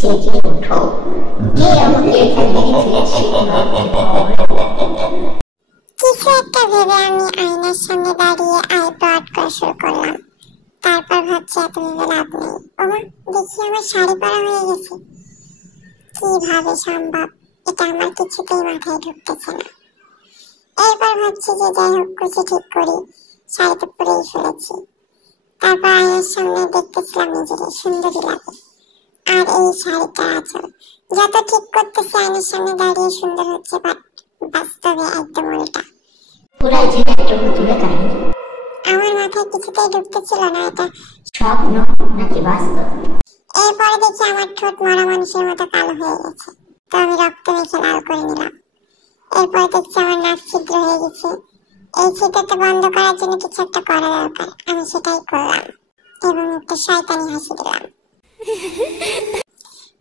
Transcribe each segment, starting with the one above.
জেগে ওঠো, কে আমাকে এখানে রেখেছে। কিছু একটা ভেবে আমি আয়নার সামনে দাঁড়িয়ে আইব্রো আর্ট করা শুরু করলাম। তারপর ভাবছি এত ভেবে লাভ নেই। ওমা, দেখি আমার শাড়ি পরা হয়ে গেছে। কিভাবে সম্ভব? এটা আমার কিছুতেই মাথায় ঢুকতেছে না। এরপর ভাবছি যে যাই হোক, কুচি ঠিক করি, শাড়ি তো পরেই ফেলেছি। তারপর আয়নার সামনে দেখতেছিলাম নিজেকে, সুন্দরী লাগে। আর এই শাড়িটা আঁচল, যত ঠিক করতেছি আয়নার সামনে দাঁড়িয়ে সুন্দর হচ্ছে, বাট বাস্তবে একদম উল্টা। পুরাই যেন একটা ভুতুড়ে কাহিনী। আমার মাথায় কিছুতেই ঢুকতেছিল না এটা স্বপ্ন নাকি বাস্তব। এরপরে দেখি আমার ঠোঁট মরা মানুষের মতো কালো হয়ে গেছে। তো আমি রক্ত মেখে লাল করে নিলাম। এরপর দেখছি আমার নাক ছিদ্র হয়ে গেছে। এই ছিদ্রটা বন্ধ করার জন্য কিছু একটা করা দরকার। আমি সেটাই করলাম এবং একটা শয়তানি হাসি দিলাম।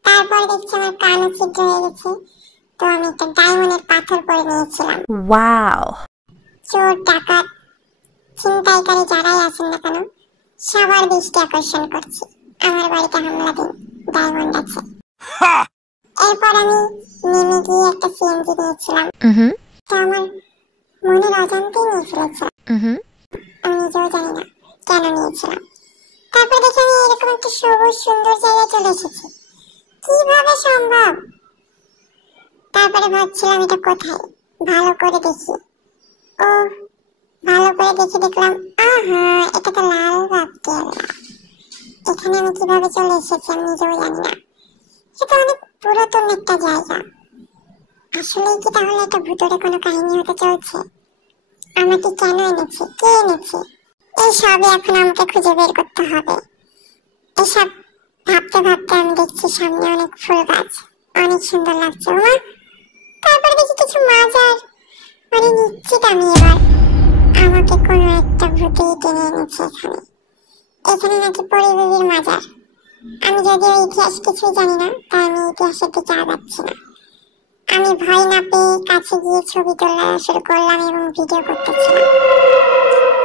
তারপর দেখছি আমার কানও ছিদ্র হয়ে গেছে। তো আমি একটা ডায়মন্ডের পাথর পরে নিয়েছিলাম। ওয়াও! চোর, ডাকাত, ছিনতাইকারী যারাই আছেন না কেন, সবার দৃষ্টি আকর্ষণ করছি। আমার বাড়িতে হামলা দিন, ডায়মন্ড আছে। এরপর আমি নেমে গিয়ে একটা সিএনজি নিয়েছিলাম। তো আমার মনের অজান্তেই নিয়ে ফেলেছিলাম। আমি নিজেও জানি না কেন নিয়েছিলাম। তারপর দেখি আমি এরকম একটা সবুজ সুন্দর জায়গায় চলে এসেছি। কিভাবে সম্ভব? তারপরে ভাবছিলাম এটা কোথায়, ভালো করে দেখি। ও, ভালো করে দেখে দেখলাম, আহা, এটা তো লালবাগ কেল্লা। এখানে আমি কিভাবে চলে এসেছি আমি নিজেও জানি না। এটা অনেক পুরাতন একটা জায়গা। আসলে কি তাহলে এটা ভুতুড়ে কোনো কাহিনী হতে চলছে? আমাকে কেন এনেছে, কে এনেছে, এই সবই এখন আমাকে খুঁজে বের করতে হবে। এসব ভাবতে ভাবতে আমি দেখছি সামনে অনেক ফুল গাছ, অনেক সুন্দর লাগছে। ওমা, তারপরে দেখি কিছু মাজার। মানে নিশ্চিত আমি এবার আমাকে কোনো একটা ভূতেই টেনে এনেছে এখানে। এখানে নাকি পরিবেবীর মাজার। আমি যদিও ইতিহাস কিছুই জানি না, তাই আমি ইতিহাসের দিকে আগাচ্ছি না। আমি ভয় না পেয়ে কাছে গিয়ে ছবি তোলা শুরু করলাম এবং ভিডিও করতেছিলাম।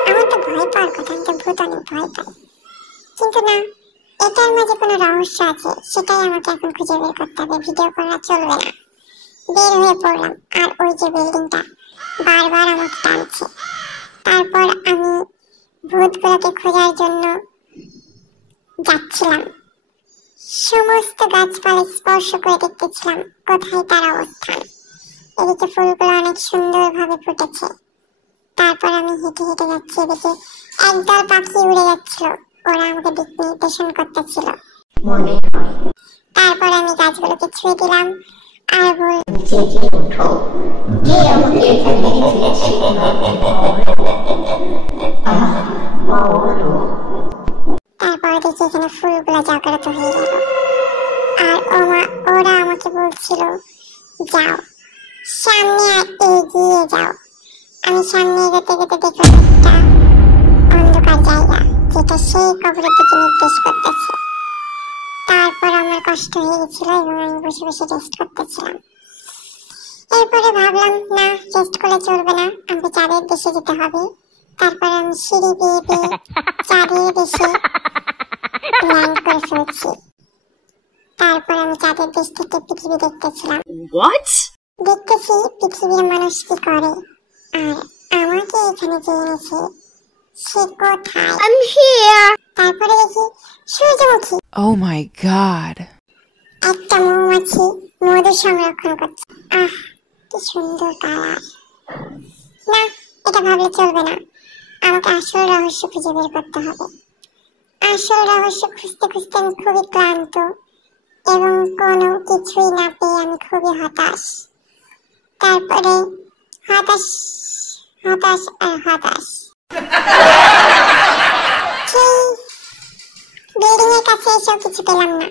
আমার তো ভয় পাওয়ার কথা, আমি তো ভূত অনেক ভয় পাই। কিন্তু না, এটার মাঝে কোনো রহস্য আছে, সেটাই আমাকে এখন খুঁজে বের করতে হবে। ভিডিও করা চলবে না। বের হয়ে পড়লাম, আর ওই যে বিল্ডিংটা বারবার আমাকে টানছে। তারপর আমি ভূতগুলোকে খোঁজার জন্য যাচ্ছিলাম। সমস্ত গাছপালা স্পর্শ করে দেখতেছিলাম কোথায় তার অবস্থান। এদিকে ফুলগুলো অনেক সুন্দরভাবে ফুটেছে। তারপর আমি হেঁটে হেঁটে যাচ্ছি, এদিকে একদল পাখি উড়ে যাচ্ছিল, ওরা আমাকে দিক নির্দেশন করতেছিল। তারপর আমি গাছগুলোকে ছুঁয়ে দিলাম আর জেগে ওঠো, কে আমাকে এখানে রেখেছে। তারপর দেখি এখানে ফুলগুলো জাগ্রত হয়ে গেল। আর ওরা আমাকে বলছিল, যাও সামনে, এগিয়ে যাও। আমি সামনে এগোতে এগোতে দেখলাম একটা অন্ধকার জায়গা, যেটা সেই কবরের দিকে নির্দেশ করতেছে। তারপর আমার কষ্ট হয়ে গেছিল এবং আমি বসে বসে রেস্ট করতেছিলাম। এরপরে ভাবলাম, না, রেস্ট করলে চলবে না, আমাকে চাঁদের দেশে যেতে হবে। তারপর আমি সিঁড়ি বেয়ে বেয়ে চাঁদের দেশে ল্যান্ড করে ফেলছি। তারপর আমি চাঁদের দেশ থেকে পৃথিবী দেখতেছিলাম। দেখতেছি পৃথিবীর মানুষ কি করে, আর আমাকে এখানে যে এনেছে সে কোথায়। তারপরে দেখি সূর্যমুখী। Oh my god! একটা মৌমাছি মধু সংরক্ষণ করছে। আহ, কি সুন্দর কালার। না, এটা ভাবলে চলবে না, আমাকে আসল রহস্য খুঁজে বের করতে হবে। আসল রহস্য খুঁজতে খুঁজতে আমি খুবই ক্লান্ত এবং কোনো কিছুই না পেয়ে আমি খুবই হতাশ। তারপরে হতাশ হতাশ আর হতাশ। সেই বিল্ডিং এর কাছে এসেও কিছু পেলাম না।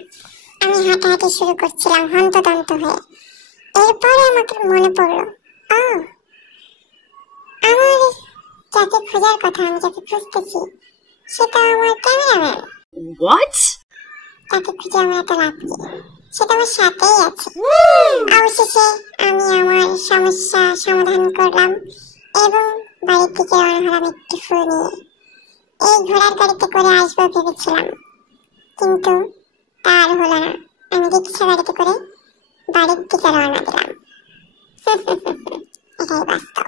আমি হাঁটাহাঁটি শুরু করছিলাম হন্তদন্ত হয়ে। এরপরে আমাকে মনে পড়লো, আমার যাকে খোঁজার কথা, আমি যাকে খুঁজতেছি সেটা আমার ক্যামেরাম্যান। তাকে খুঁজে আমার এত লাভ কি, সেটা আমার সাথেই আছে। অবশেষে আমি আমার সমস্যা সমাধান করলাম এবং বাড়ির থেকে রওনা হলাম একটি ফুল নিয়ে। এই ঘোড়ার গাড়িতে করে আসবো ভেবেছিলাম, কিন্তু তার হলো না। আমি রিক্সা গাড়িতে করে বাড়ির দিকে রওনা দিলাম। এটাই বাস্তব।